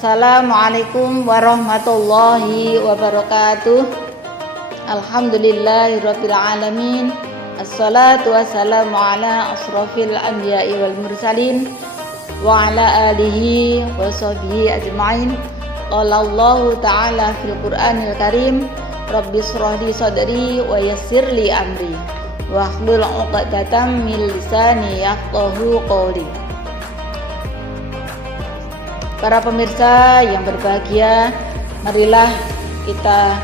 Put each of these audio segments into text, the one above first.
Assalamualaikum warahmatullahi wabarakatuh. Alhamdulillahirabbil alamin. Assalatu wassalamu ala asrofil anbiya'i wal mursalin wa ala alihi wa sahbihi ajma'in. Qala Allahu ta'ala fil Qur'anil Karim, Rabbi shrah li sadri wa yassir li amri wa hlul 'uqdatam min lisani yafqahu qawli. Para pemirsa yang berbahagia, marilah kita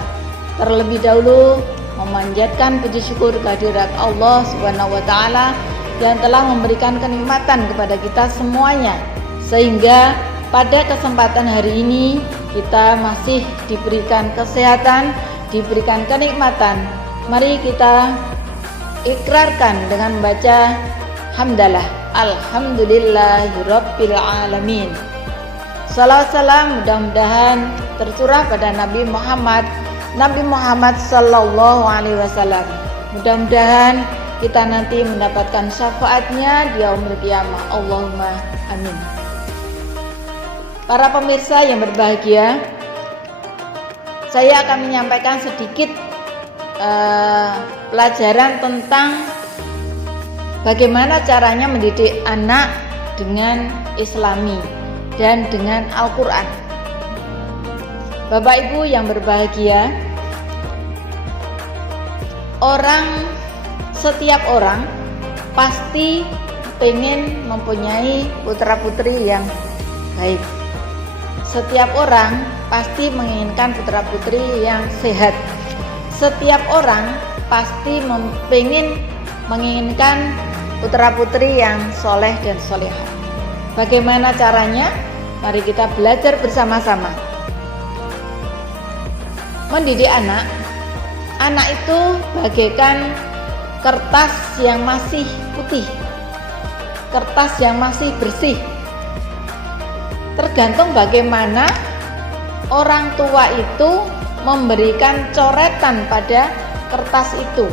terlebih dahulu memanjatkan puji syukur kehadirat Allah Subhanahu wa taala yang telah memberikan kenikmatan kepada kita semuanya, sehingga pada kesempatan hari ini kita masih diberikan kesehatan, diberikan kenikmatan. Mari kita ikrarkan dengan membaca hamdalah, alhamdulillahirabbil alamin. Salawat salam mudah-mudahan tercurah pada Nabi Muhammad Sallallahu Alaihi Wasallam. Mudah-mudahan kita nanti mendapatkan syafaatnya di yaumil qiyamah. Allahumma amin. Para pemirsa yang berbahagia, saya akan menyampaikan sedikit pelajaran tentang bagaimana caranya mendidik anak dengan Islami dan dengan Al-Quran. Bapak Ibu yang berbahagia, setiap orang pasti pengen mempunyai putra-putri yang baik. Setiap orang pasti menginginkan putra-putri yang sehat. Setiap orang pasti menginginkan putra-putri yang soleh dan solehah. Bagaimana caranya? Mari kita belajar bersama-sama. Mendidik anak itu bagaikan kertas yang masih putih, kertas yang masih bersih. Tergantung bagaimana orang tua itu memberikan coretan pada kertas itu.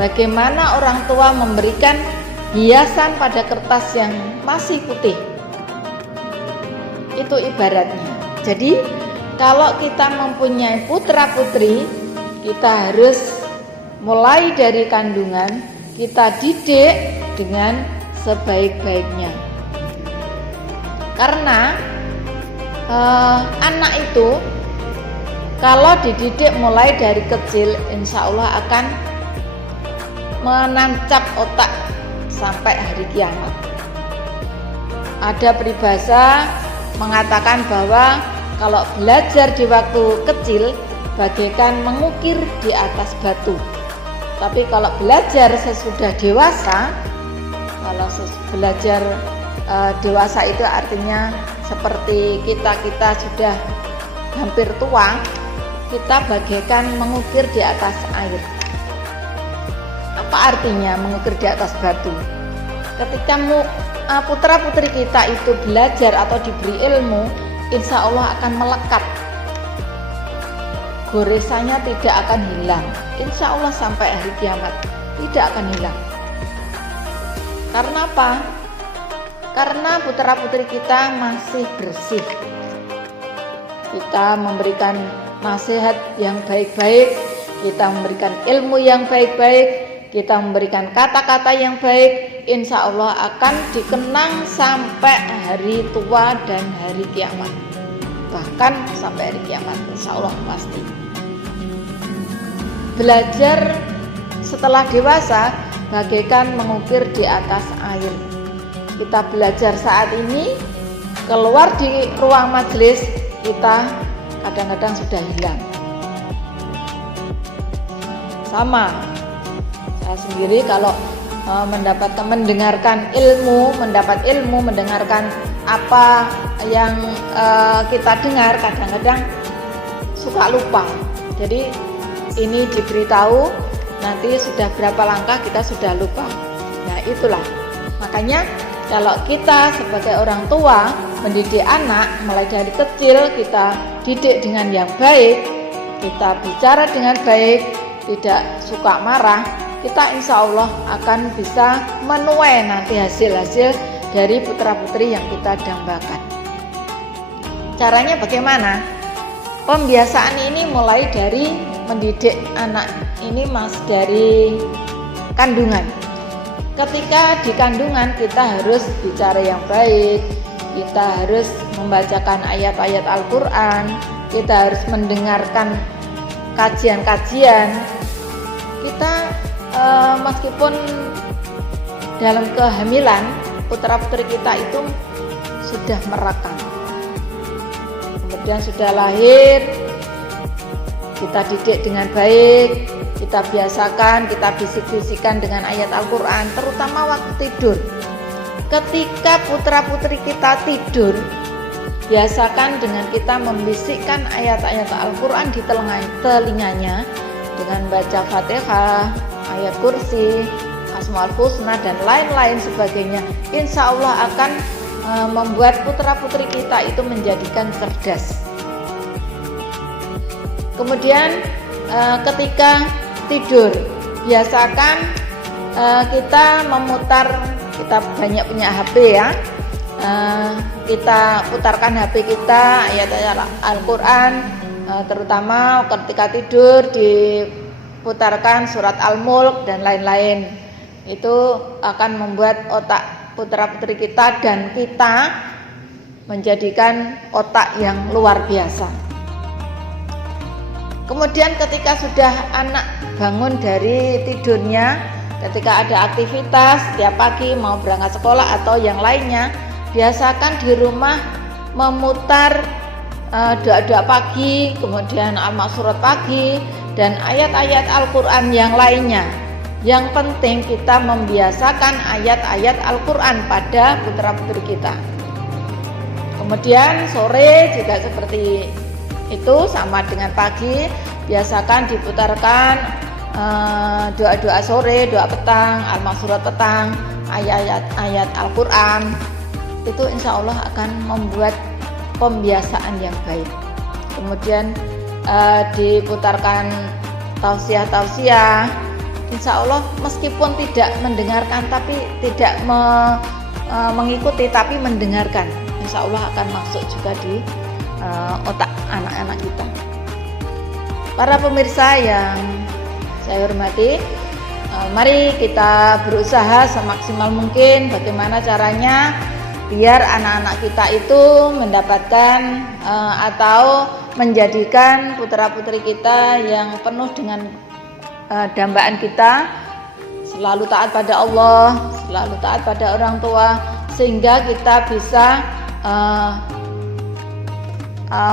Bagaimana orang tua memberikan hiasan pada kertas yang masih putih. Itu ibaratnya. Jadi kalau kita mempunyai putra-putri, kita harus mulai dari kandungan, kita didik dengan sebaik-baiknya. Karena anak itu kalau dididik mulai dari kecil, insya Allah akan menancap otak sampai hari kiamat. Ada peribahasa mengatakan bahwa kalau belajar di waktu kecil bagaikan mengukir di atas batu. Tapi kalau belajar sesudah dewasa, kalau belajar dewasa itu artinya seperti kita sudah hampir tua, kita bagaikan mengukir di atas air. Apa artinya mengukir di atas batu? Ketika putra-putri kita itu belajar atau diberi ilmu, insya Allah akan melekat. Goresannya tidak akan hilang. Insya Allah sampai hari kiamat tidak akan hilang. Karena apa? Karena putra-putri kita masih bersih. Kita memberikan nasihat yang baik-baik, kita memberikan ilmu yang baik-baik, kita memberikan kata-kata yang baik, insya Allah akan dikenang sampai hari tua dan hari kiamat. Bahkan sampai hari kiamat, insya Allah pasti. Belajar setelah dewasa bagaikan mengukir di atas air. Kita belajar saat ini, keluar di ruang majelis, kita kadang-kadang sudah hilang. Sama, saya sendiri kalau mendengarkan ilmu, mendengarkan apa yang kita dengar, kadang-kadang suka lupa. Jadi ini diberitahu, nanti sudah berapa langkah kita sudah lupa. Nah itulah, makanya kalau kita sebagai orang tua mendidik anak mulai dari kecil, kita didik dengan yang baik, kita bicara dengan baik, tidak suka marah, kita insya Allah akan bisa menuai nanti hasil-hasil dari putra-putri yang kita dambakan. Caranya bagaimana? Pembiasaan ini mulai dari mendidik anak ini dari kandungan. Ketika di kandungan kita harus bicara yang baik, kita harus membacakan ayat-ayat Al-Quran, kita harus mendengarkan kajian-kajian. Kita meskipun dalam kehamilan, putra-putri kita itu sudah merekam, kemudian sudah lahir, kita didik dengan baik, kita biasakan, kita bisik-bisikan dengan ayat Al-Quran, terutama waktu tidur. Ketika putra-putri kita tidur, biasakan dengan kita membisikkan ayat-ayat Al-Quran di telinganya dengan baca Fatihah, ayat kursi, Asmaul Husna dan lain-lain sebagainya. Insya Allah akan membuat putra-putri kita itu menjadikan cerdas. Kemudian ketika tidur, biasakan kita memutar, kita banyak punya HP ya, kita putarkan HP kita ayat-ayat Al-Quran, terutama ketika tidur diputarkan surat Al-Mulk dan lain-lain. Itu akan membuat otak putra-putri kita dan kita menjadikan otak yang luar biasa. Kemudian ketika sudah anak bangun dari tidurnya, ketika ada aktivitas setiap pagi mau berangkat sekolah atau yang lainnya, biasakan di rumah memutar doa-doa pagi, kemudian al-maksurat pagi dan ayat-ayat Al-Quran yang lainnya. Yang penting kita membiasakan ayat-ayat Al-Quran pada putra-putri kita. Kemudian sore juga seperti itu, sama dengan pagi, biasakan diputarkan doa-doa sore, doa petang, al-maksurat petang, ayat-ayat Al-Quran. Itu insya Allah akan membuat pembiasaan yang baik. Kemudian diputarkan tausiah-tausiah. Insya Allah meskipun tidak mendengarkan tapi tidak mengikuti tapi mendengarkan, insya Allah akan masuk juga di otak anak-anak kita. Para pemirsa yang saya hormati, mari kita berusaha semaksimal mungkin bagaimana caranya biar anak-anak kita itu mendapatkan atau menjadikan putra-putri kita yang penuh dengan dambaan kita, selalu taat pada Allah, selalu taat pada orang tua, sehingga kita bisa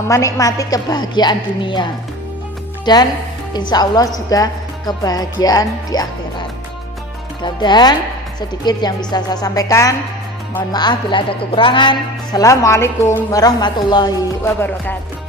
menikmati kebahagiaan dunia dan insya Allah juga kebahagiaan di akhirat. Mudah-mudahan sedikit yang bisa saya sampaikan. Mohon maaf bila ada kekurangan. Assalamualaikum warahmatullahi wabarakatuh.